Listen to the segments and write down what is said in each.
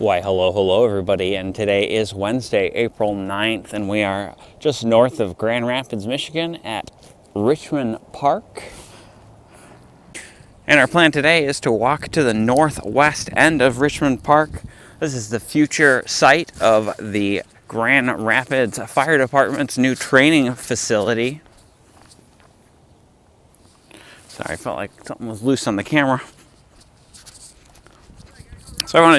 Why, hello everybody, and today is Wednesday, April 9th, and we are just north of Grand Rapids, Michigan at Richmond Park. And our plan today is to walk to the northwest end of Richmond Park. This is the future site of the Grand Rapids Fire Department's new training facility. Sorry, I felt like something was loose on the camera. So I wanted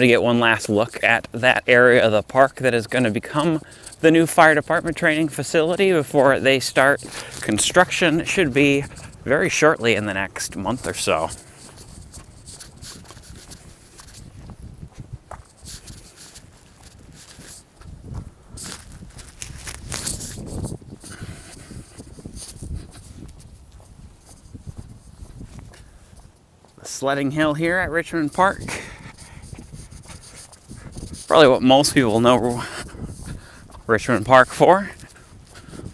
to get one last look at that area of the park that is going to become the new fire department training facility before they start construction. It should be very shortly in the next month or so. The sledding hill here at Richmond Park. Probably what most people know Richmond Park for,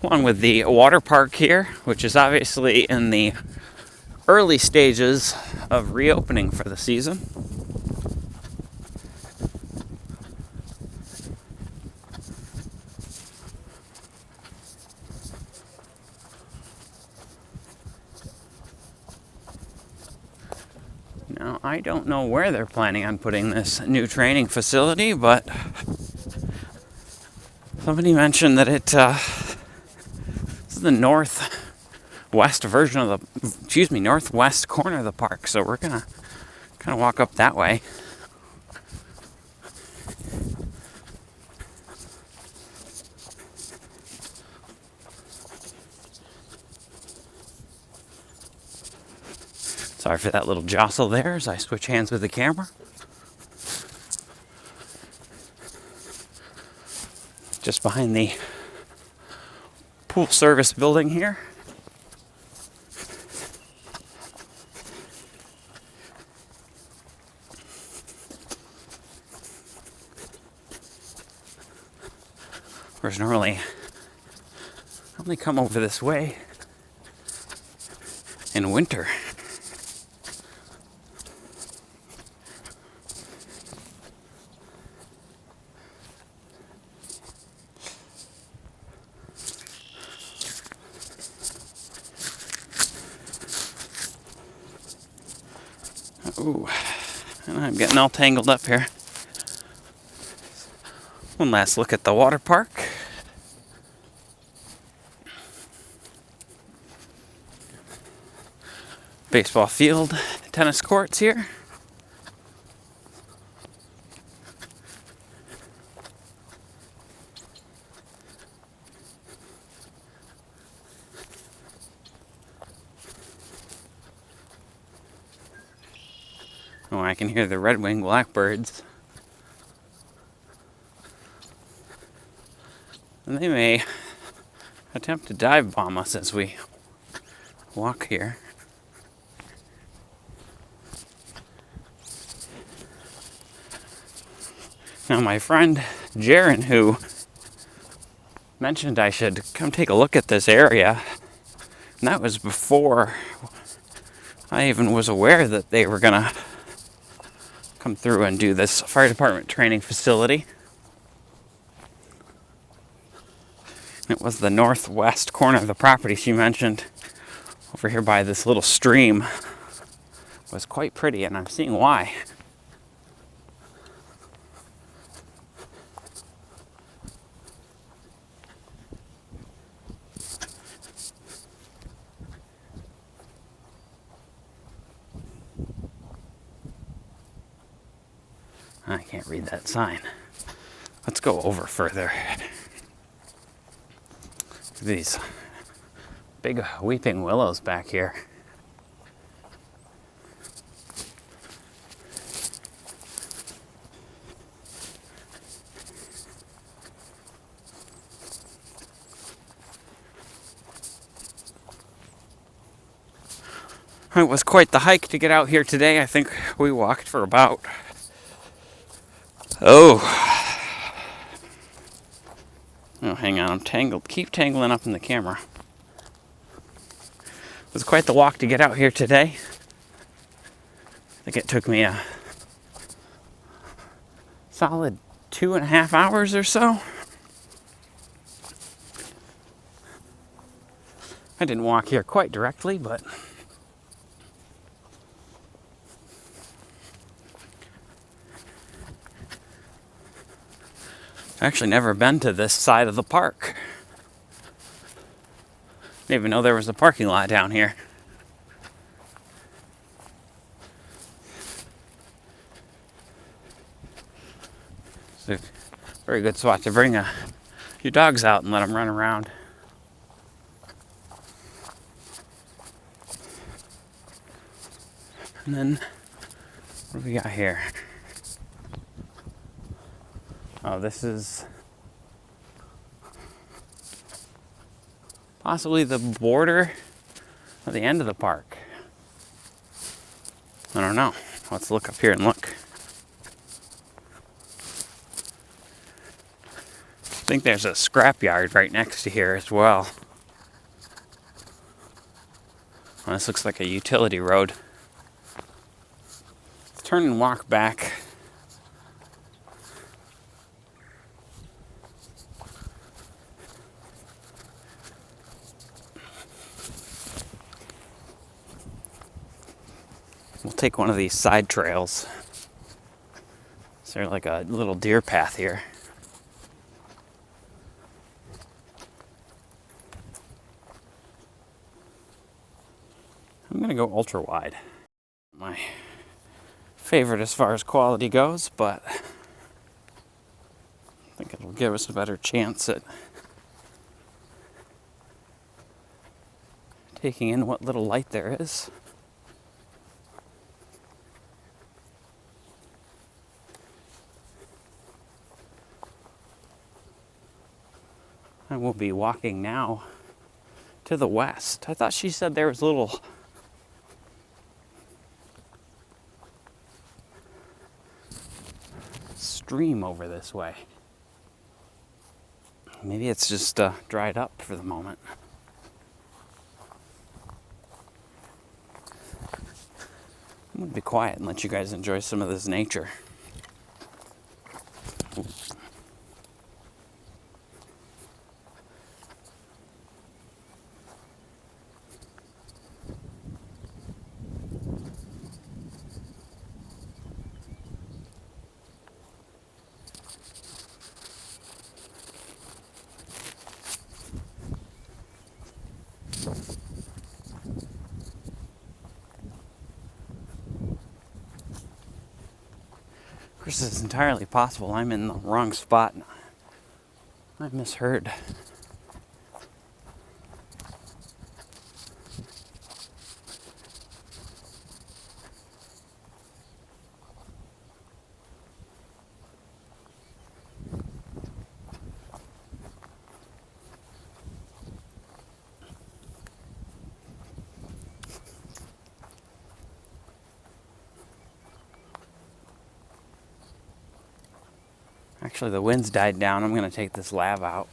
along with the water park here, which is obviously in the early stages of reopening for the season. Now, I don't know where they're planning on putting this new training facility, but somebody mentioned that this is the northwest version of northwest corner of the park. So we're gonna kind of walk up that way. Sorry for that little jostle there as I switch hands with the camera. Just behind the pool service building here. Whereas normally, I only come over this way in winter. Ooh, and I'm getting all tangled up here. One last look at the water park. Baseball field, tennis courts here. Oh, I can hear the red-winged blackbirds. And they may attempt to dive bomb us as we walk here. Now, my friend Jaron, who mentioned I should come take a look at this area, and that was before I even was aware that they were gonna come through and do this fire department training facility. It was the northwest corner of the property she mentioned, over here by this little stream. It was quite pretty, and I'm seeing why. I can't read that sign. Let's go over further. These big weeping willows back here. It was quite the hike to get out here today. I think we walked for about Oh, hang on, I'm tangled. Keep tangling up in the camera. It was quite the walk to get out here today. I think it took me a solid 2.5 hours or so. I didn't walk here quite directly, but I've actually never been to this side of the park. Didn't even know there was a parking lot down here. It's a very good spot to bring your dogs out and let them run around. And then, what do we got here? Oh, this is possibly the border of the end of the park. I don't know. Let's look up here and look. I think there's a scrapyard right next to here as well. Well, this looks like a utility road. Let's turn and walk back. We'll take one of these side trails. Is there like a little deer path here? I'm gonna go ultra wide. My favorite as far as quality goes, but I think it'll give us a better chance at taking in what little light there is. I will be walking now to the west. I thought she said there was a little stream over this way. Maybe it's just dried up for the moment. I'm gonna be quiet and let you guys enjoy some of this nature. Of course, it's entirely possible I'm in the wrong spot. I misheard. Actually, the wind's died down. I'm going to take this lav out.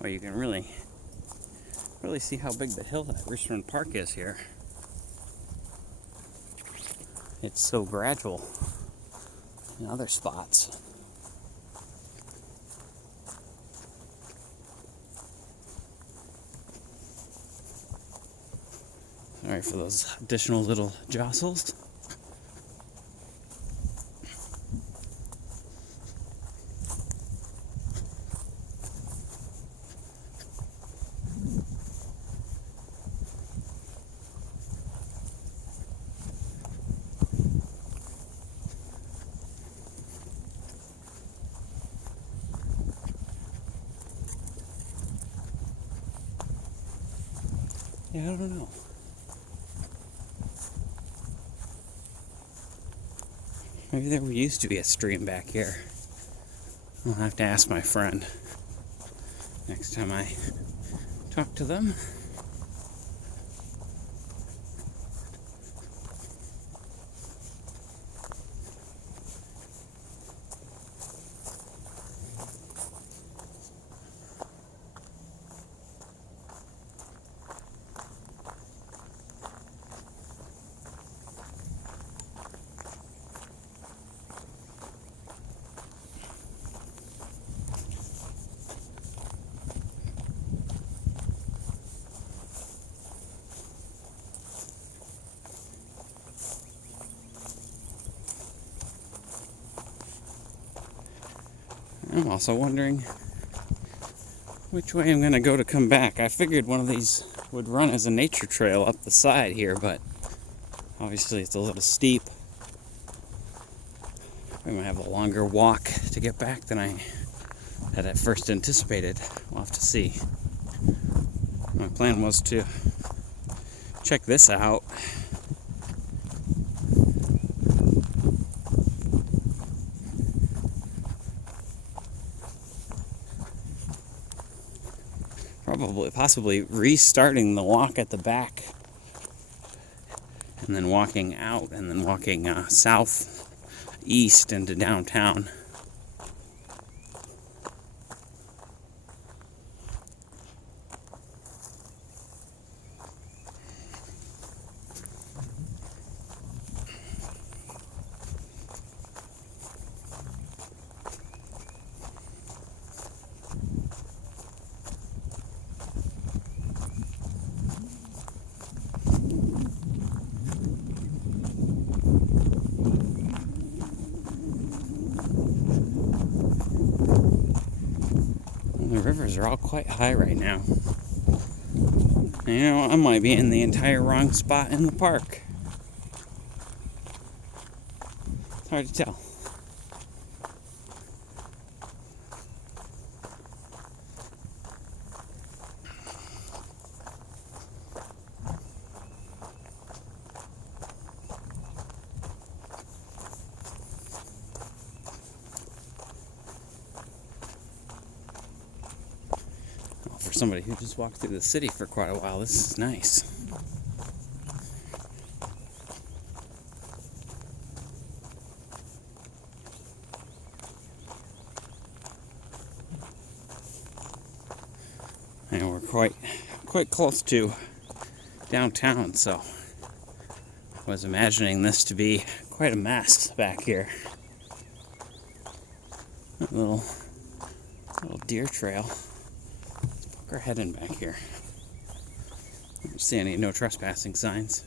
Well, you can really see how big the hill that Richmond Park is here. It's so gradual in other spots. Sorry for those additional little jostles. Yeah, I don't know. Maybe there used to be a stream back here. I'll have to ask my friend next time I talk to them. I'm also wondering which way I'm going to go to come back. I figured one of these would run as a nature trail up the side here, but obviously it's a little steep. We might have a longer walk to get back than I had at first anticipated. We'll have to see. My plan was to check this out. Possibly restarting the walk at the back and then walking out and then walking south east into downtown. The rivers are all quite high right now. You know, I might be in the entire wrong spot in the park. It's hard to tell. For somebody who just walked through the city for quite a while, this is nice. And we're quite close to downtown, so I was imagining this to be quite a mess back here. A little deer trail. We're heading back here. I don't see any no trespassing signs.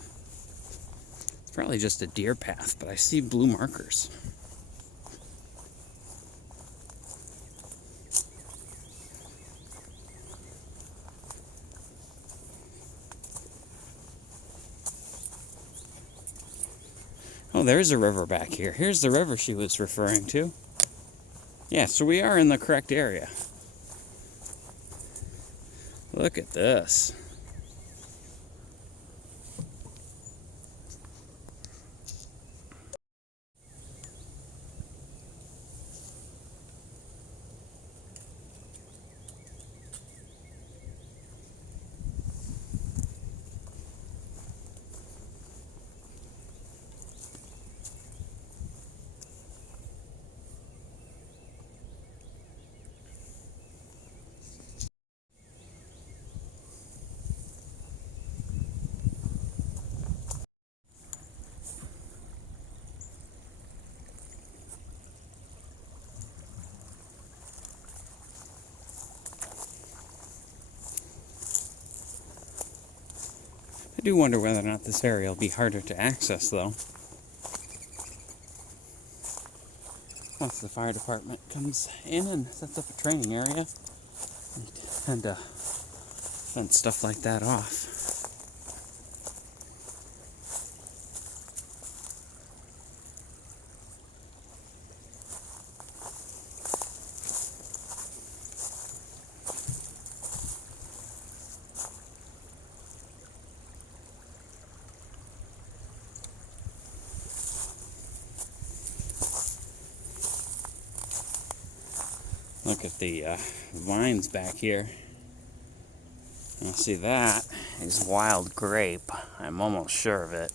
It's probably just a deer path, but I see blue markers. Oh, there's a river back here. Here's the river she was referring to. Yeah, so we are in the correct area. Look at this. I do wonder whether or not this area will be harder to access, though. Once the fire department comes in and sets up a training area, they tend to fence stuff like that off. Look at the vines back here. You see that is wild grape. I'm almost sure of it.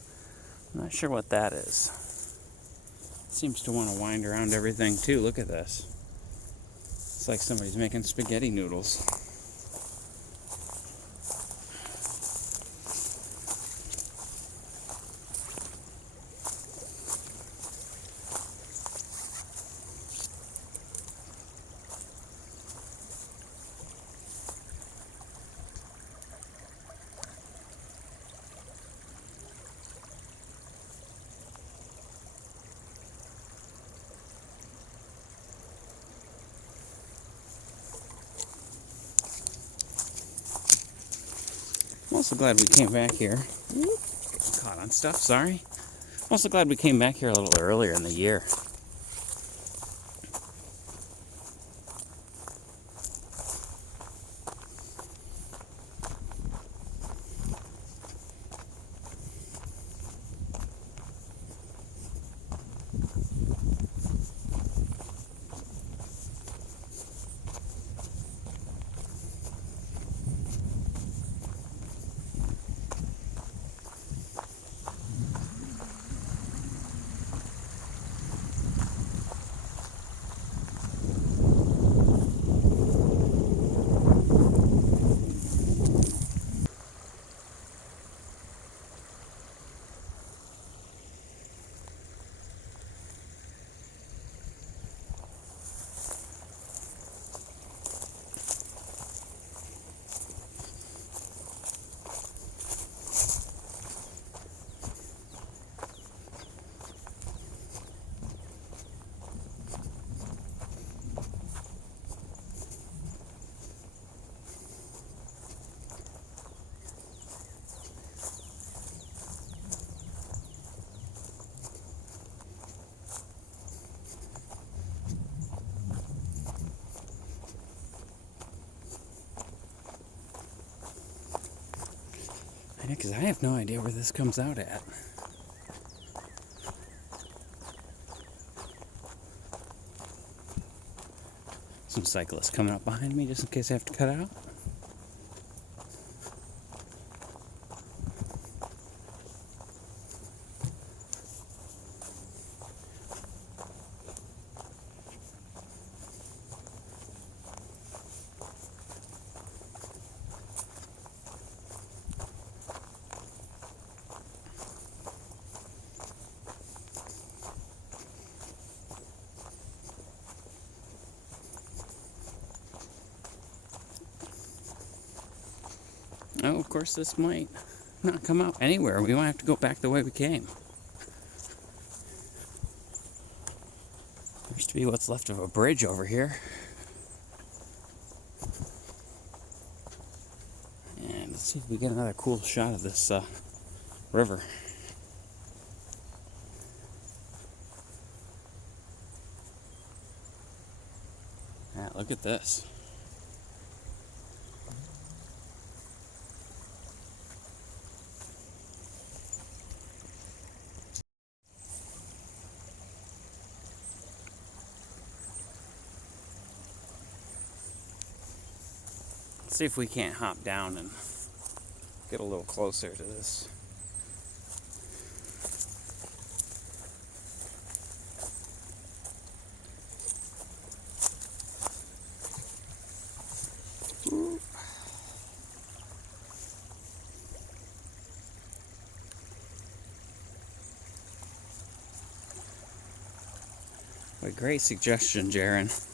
I'm not sure what that is. Seems to want to wind around everything too. Look at this. It's like somebody's making spaghetti noodles. I'm also glad we came back here. Caught on stuff, sorry. I'm also glad we came back here a little earlier in the year. Because I have no idea where this comes out at. Some cyclists coming up behind me just in case I have to cut out. Oh, of course, this might not come out anywhere. We might have to go back the way we came. There used to be what's left of a bridge over here. And let's see if we get another cool shot of this river. Yeah, look at this. Let's see if we can't hop down and get a little closer to this. Ooh. What a great suggestion, Jaron.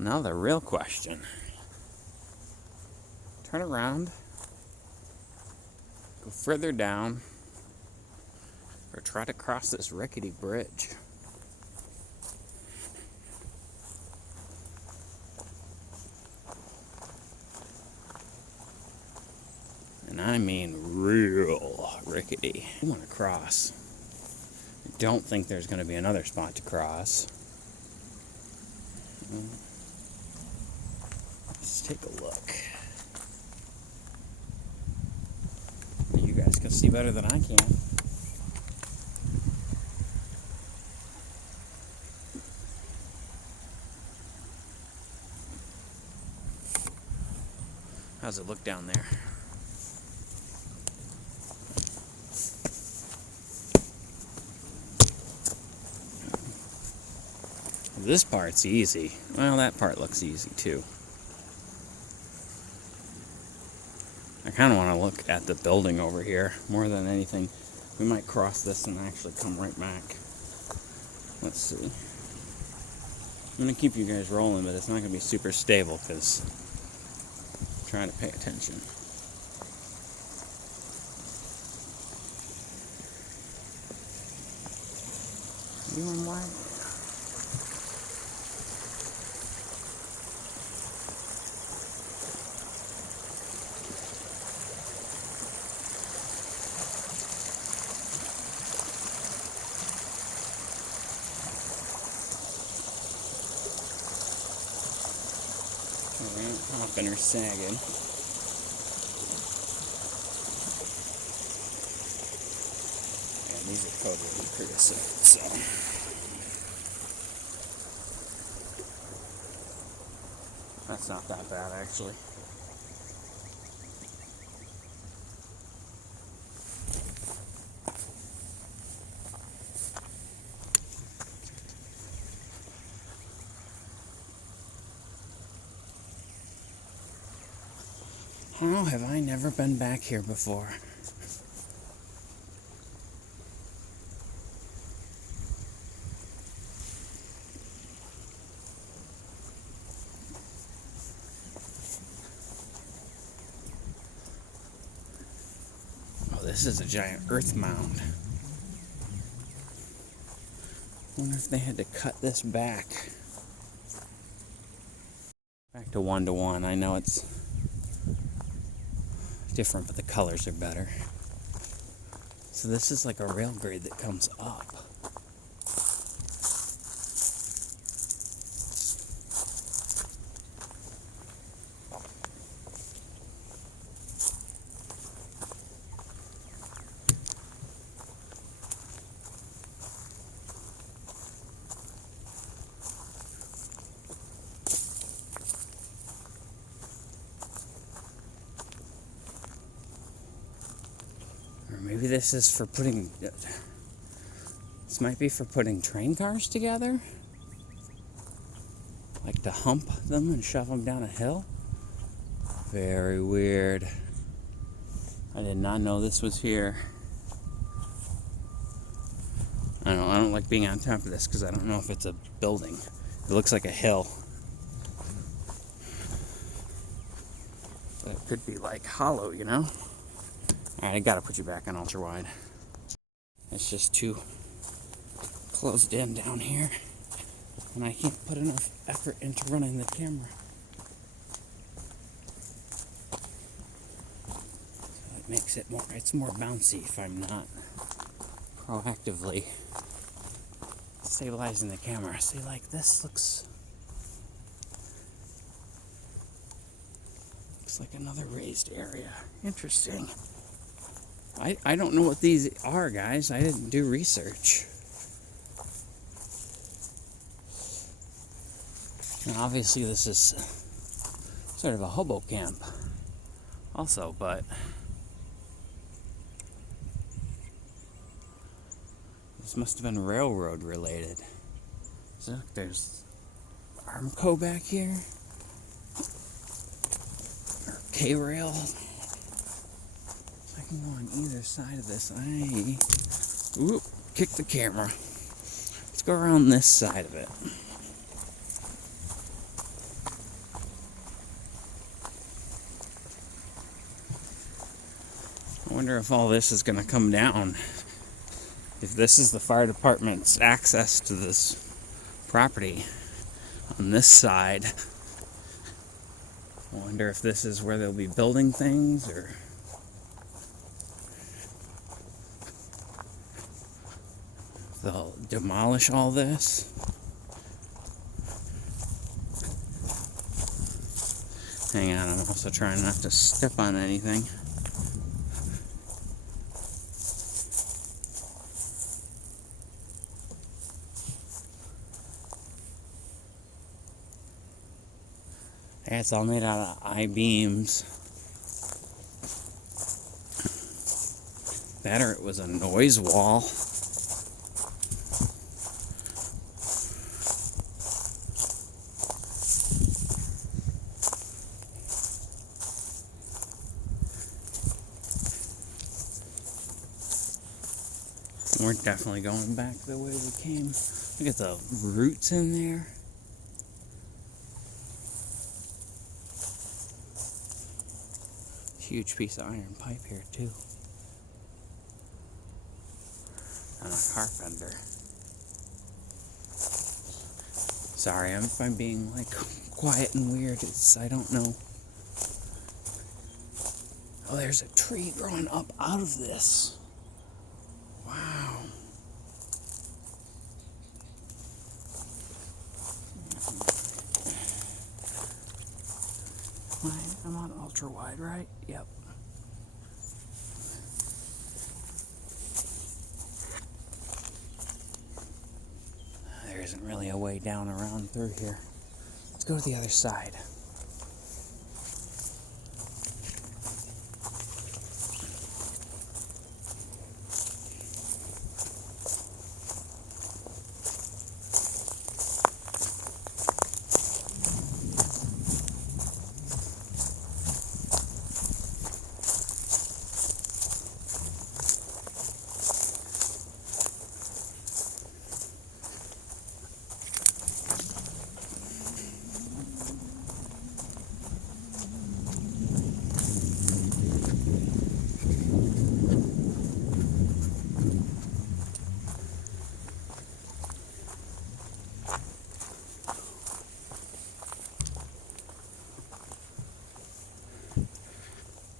Now the real question. Turn around, go further down, or try to cross this rickety bridge. and I mean real rickety. I want to cross. I don't think there's going to be another spot to cross. Let's take a look. You guys can see better than I can. How's it look down there? This part's easy. Well, that part looks easy too. I kind of want to look at the building over here more than anything. We might cross this and actually come right back. Let's see. I'm going to keep you guys rolling, but it's not going to be super stable because I'm trying to pay attention. You on wide? Hopping or sagging. And these are totally creosote, so. That's not that bad, actually. How have I never been back here before? Oh, this is a giant earth mound. I wonder if they had to cut this back. Back to 1:1. I know it's different, but the colors are better. So this is like a rail grade that comes up. Maybe this is for putting, this might be for putting train cars together? Like to hump them and shove them down a hill? Very weird. I did not know this was here. I don't like being on top of this because I don't know if it's a building. It looks like a hill. But it could be like hollow, you know? Alright, I gotta put you back on ultra wide. It's just too closed in down here. And I can't put enough effort into running the camera. So it makes it more, it's more bouncy if I'm not proactively stabilizing the camera. See, like this looks like another raised area. Interesting. I don't know what these are, guys. I didn't do research. And obviously this is sort of a hobo camp also, but this must have been railroad related. So look, there's Armco back here. Or K-rail. I can go on either side of this. Ooh, kick the camera. Let's go around this side of it. I wonder if all this is going to come down. If this is the fire department's access to this property on this side. I wonder if this is where they'll be building things, or they'll demolish all this. Hang on, I'm also trying not to step on anything. Yeah, it's all made out of I-beams. That or it was a noise wall. We're definitely going back the way we came. Look at the roots in there. Huge piece of iron pipe here too. And a carpenter. Sorry, if I'm being like quiet and weird. I don't know. Oh, there's a tree growing up out of this. Wow. I'm on ultra wide, right? Yep. There isn't really a way down around through here. Let's go to the other side.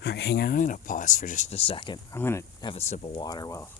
Alright, hang on, I'm going to pause for just a second. I'm going to have a sip of water while...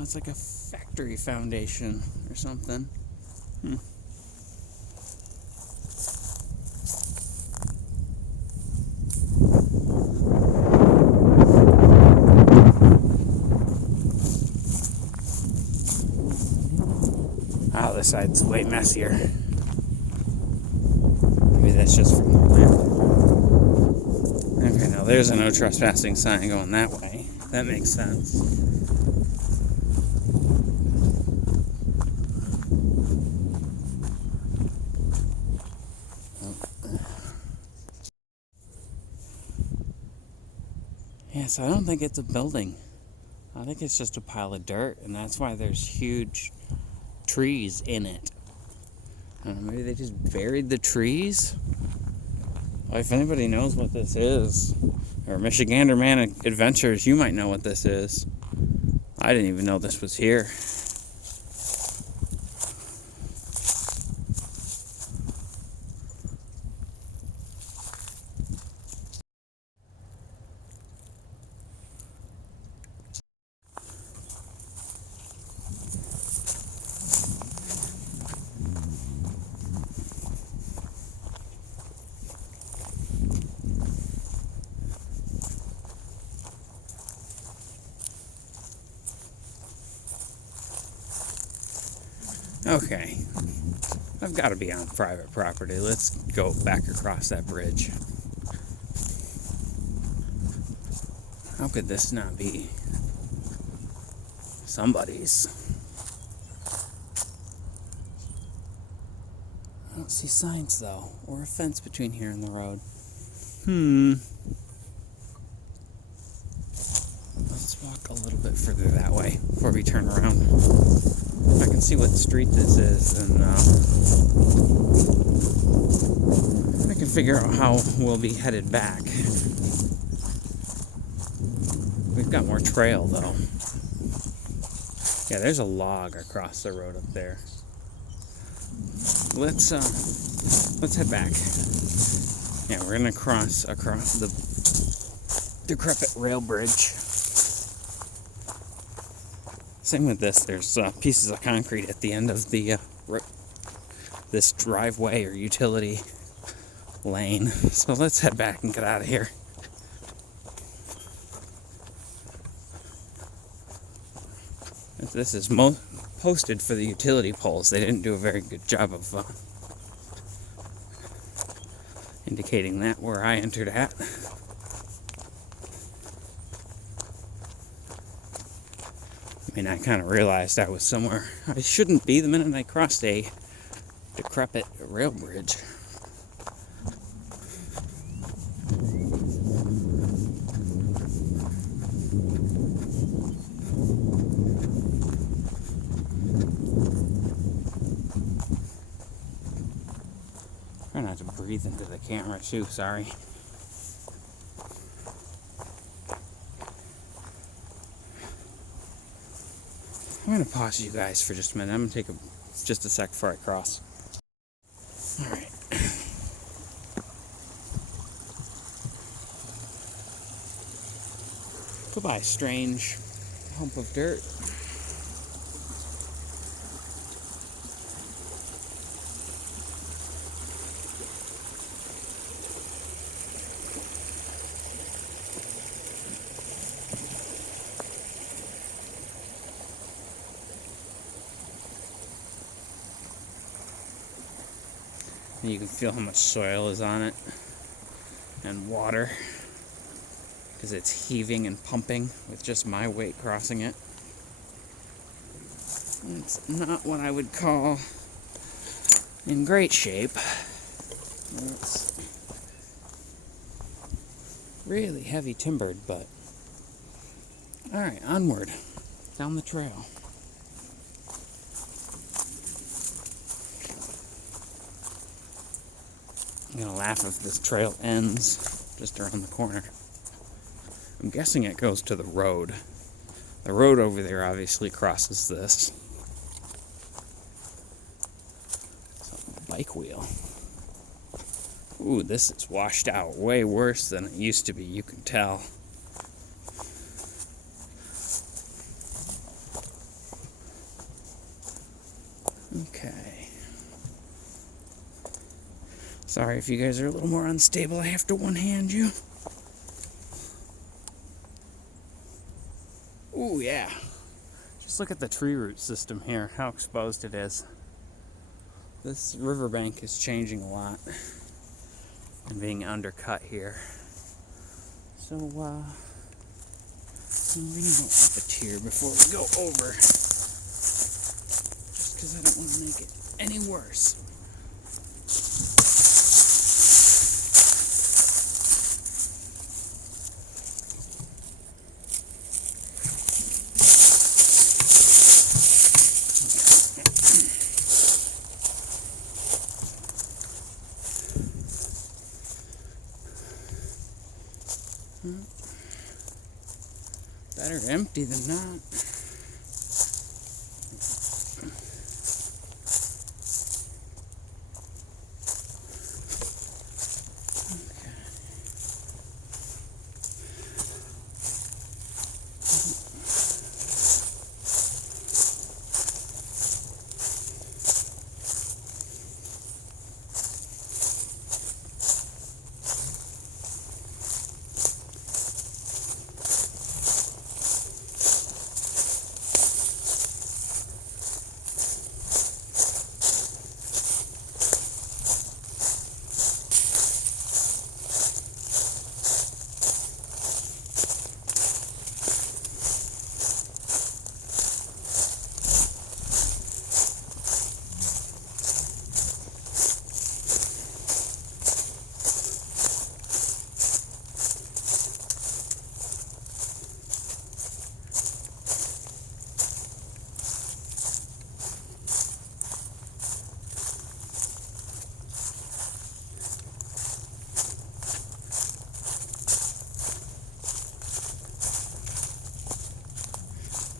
It's like a factory foundation or something. Oh, this side's way messier. Maybe that's just from the wind. Okay, now there's a no trespassing sign going that way. That makes sense. Yeah, so I don't think it's a building. I think it's just a pile of dirt, and that's why there's huge trees in it. I don't know, maybe they just buried the trees? Well, if anybody knows what this is, or Michigander Man Adventures, you might know what this is. I didn't even know this was here. Okay, I've got to be on private property. Let's go back across that bridge. How could this not be somebody's? I don't see signs, though, or a fence between here and the road. Let's walk a little bit further that way before we turn around. If I can see what street this is, and I can figure out how we'll be headed back. We've got more trail, though. Yeah, there's a log across the road up there. Let's head back. Yeah, we're gonna cross across the decrepit rail bridge. Same with this. There's pieces of concrete at the end of the this driveway or utility lane. So let's head back and get out of here. This is posted for the utility poles. They didn't do a very good job of indicating that where I entered at. I mean, I kind of realized I was somewhere I shouldn't be the minute I crossed a decrepit rail bridge. Try not to breathe into the camera too, sorry. I'm going to pause you guys for just a minute. I'm going to take just a sec before I cross. Alright. Goodbye, strange hump of dirt. And you can feel how much soil is on it and water because it's heaving and pumping with just my weight crossing it. It's not what I would call in great shape. It's really heavy timbered, but alright, onward down the trail. I'm gonna laugh if this trail ends just around the corner. I'm guessing it goes to the road. The road over there obviously crosses this. It's a bike wheel. Ooh, this is washed out way worse than it used to be, you can tell. Okay. Sorry if you guys are a little more unstable, I have to one-hand you. Ooh, yeah. Just look at the tree root system here, how exposed it is. This riverbank is changing a lot and being undercut here. So, I'm gonna go up a tier before we go over. Just because I don't want to make it any worse. Better empty than not.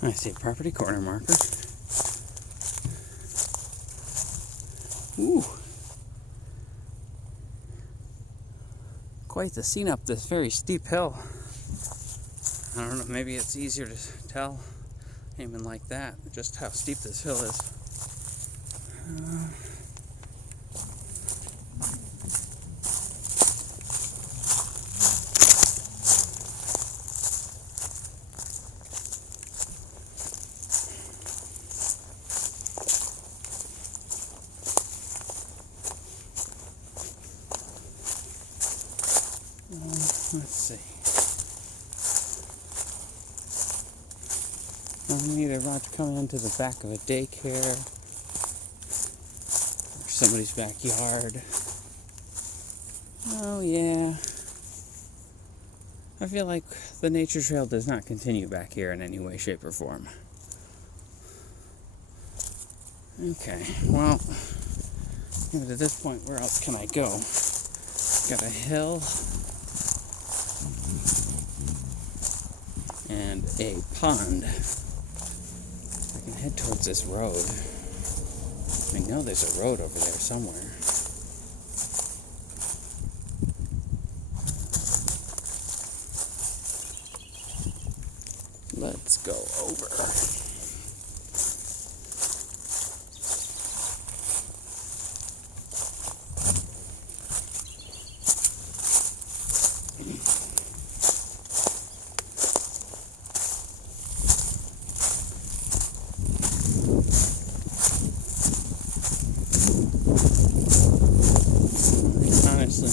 I see a property corner marker. Ooh. Quite the scene up this very steep hill. I don't know, maybe it's easier to tell aiming like that, just how steep this hill is. Let's see. I'm either about to come into the back of a daycare or somebody's backyard. Oh yeah. I feel like the nature trail does not continue back here in any way, shape, or form. Okay, well, at this point, where else can I go? Got a hill and a pond. I can head towards this road. I know there's a road over there somewhere. Let's go over.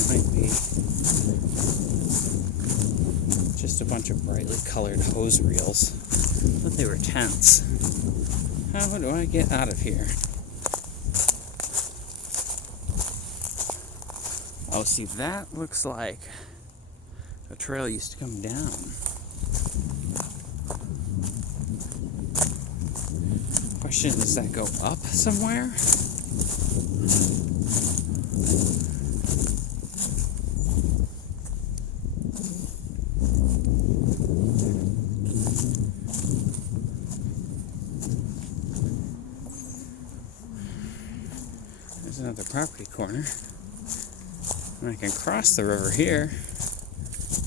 Might be just a bunch of brightly colored hose reels. I thought they were tents. How do I get out of here? Oh, see, that looks like a trail used to come down. Question, does that go up somewhere? There's another property corner. And I can cross the river here.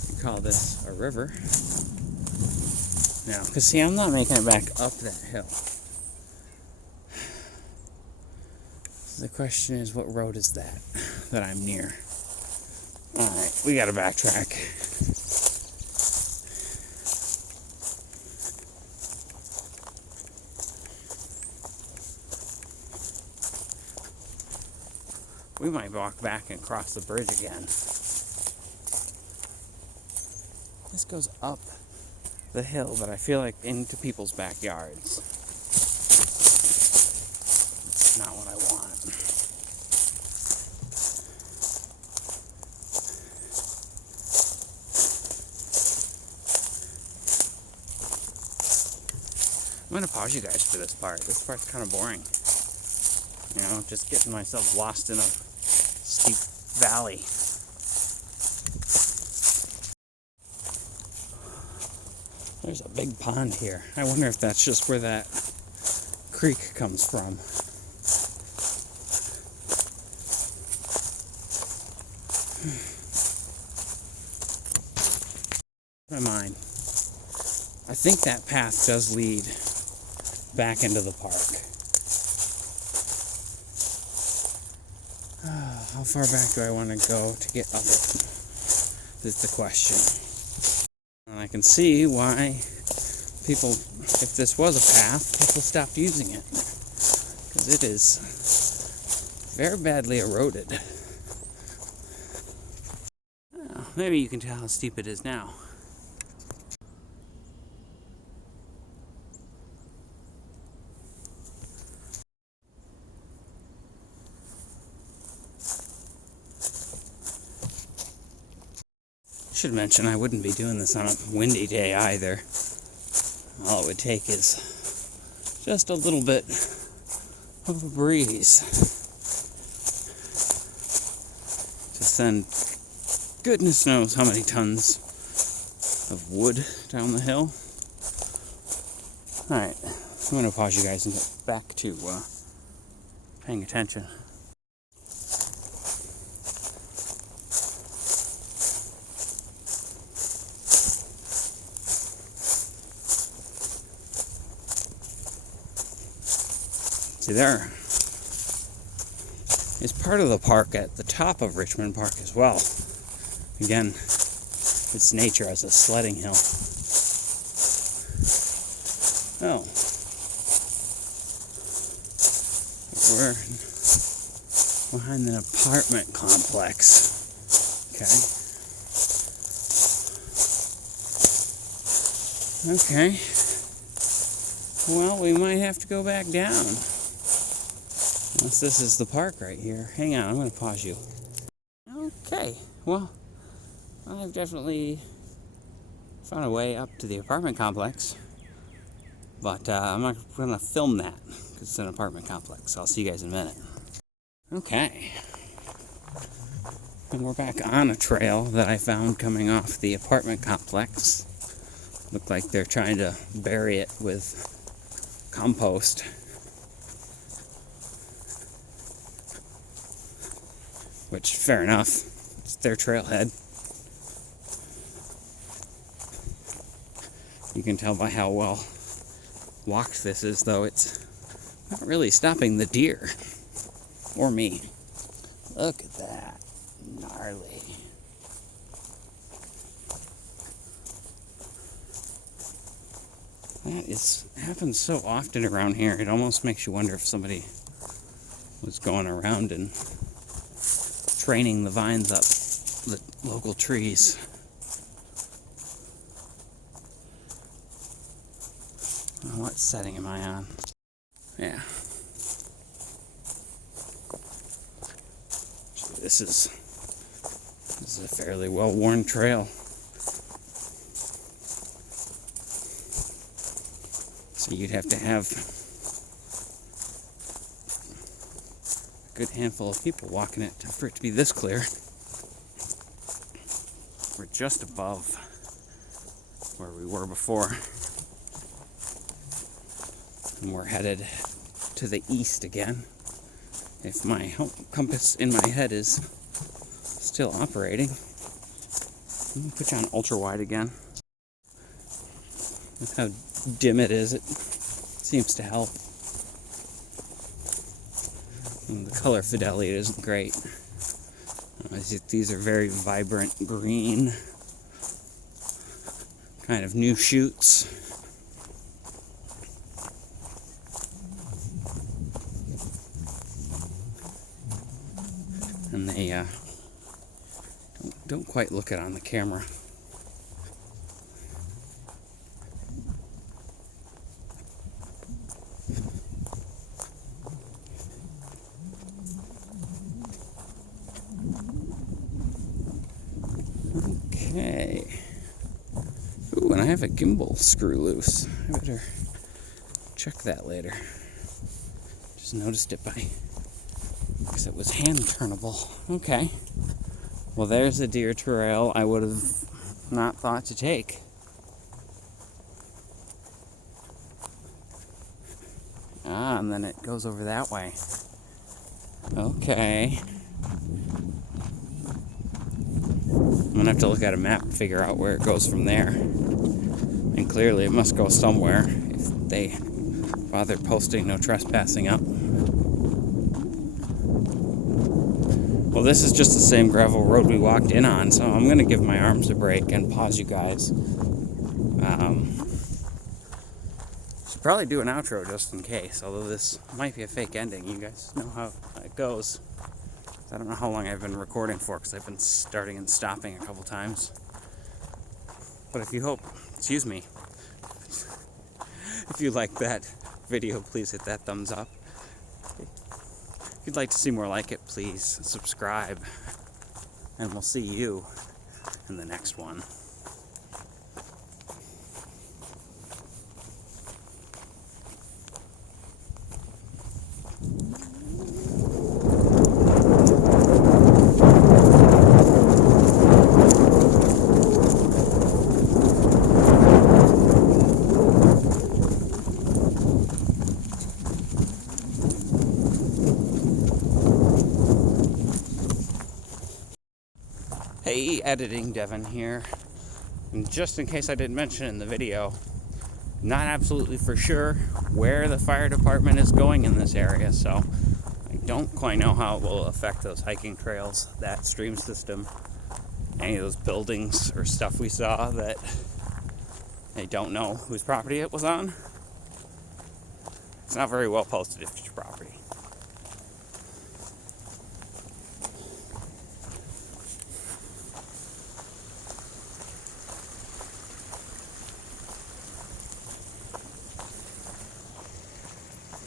We call this a river. Now, because see, I'm not making it back up that hill. So the question is, what road is that I'm near? Alright, we gotta backtrack. We might walk back and cross the bridge again. This goes up the hill, but I feel like into people's backyards. It's not what I want. I'm gonna pause you guys for this part. This part's kind of boring. You know, just getting myself lost in a steep valley. There's a big pond here. I wonder if that's just where that creek comes from. Never mind. I think that path does lead back into the park. How far back do I want to go to get up it? Is the question. And I can see why people, if this was a path, people stopped using it. Because it is very badly eroded. Oh, maybe you can tell how steep it is now. Should mention I wouldn't be doing this on a windy day either. All it would take is just a little bit of a breeze to send goodness knows how many tons of wood down the hill. Alright, I'm going to pause you guys and get back to paying attention. See, there is part of the park at the top of Richmond Park as well. Again, its nature as a sledding hill. Oh. We're behind an apartment complex. Okay. Well, we might have to go back down. Unless this is the park right here. Hang on, I'm going to pause you. Okay, well, I've definitely found a way up to the apartment complex. But I'm not going to film that because it's an apartment complex. I'll see you guys in a minute. Okay. And we're back on a trail that I found coming off the apartment complex. Looked like they're trying to bury it with compost. Which, fair enough. It's their trailhead. You can tell by how well walked this is, though it's not really stopping the deer. Or me. Look at that. Gnarly. That happens so often around here, it almost makes you wonder if somebody was going around and training the vines up the local trees. What setting am I on? Yeah. This is a fairly well-worn trail. So you'd have to have a good handful of people walking it for it to be this clear. We're just above where we were before. And we're headed to the east again. If my compass in my head is still operating. Let me put you on ultra wide again. With how dim it is, it seems to help. And the color fidelity isn't great. These are very vibrant green, kind of new shoots. And they don't quite look it on the camera. Okay. Ooh, and I have a gimbal screw loose. I better check that later. Just noticed it because it was hand turnable. Okay. Well, there's a deer trail I would have not thought to take. Ah, and then it goes over that way. Okay. I'm gonna have to look at a map to figure out where it goes from there. And clearly it must go somewhere if they bother posting no trespassing up. Well, this is just the same gravel road we walked in on, so I'm gonna give my arms a break and pause you guys. Should probably do an outro just in case, although this might be a fake ending. You guys know how it goes. I don't know how long I've been recording for because I've been starting and stopping a couple times. But if you like that video, please hit that thumbs up. If you'd like to see more like it, please subscribe. And we'll see you in the next one. Hey, editing Devin here. And just in case I didn't mention in the video, not absolutely for sure where the fire department is going in this area, so I don't quite know how it will affect those hiking trails, that stream system, any of those buildings or stuff we saw that they don't know whose property it was on. It's not very well posted if it's your property.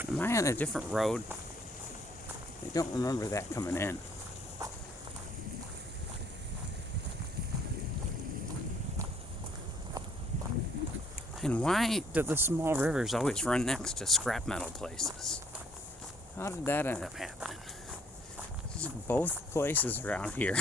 Am I on a different road? I don't remember that coming in. And why do the small rivers always run next to scrap metal places? How did that end up happening? Just both places around here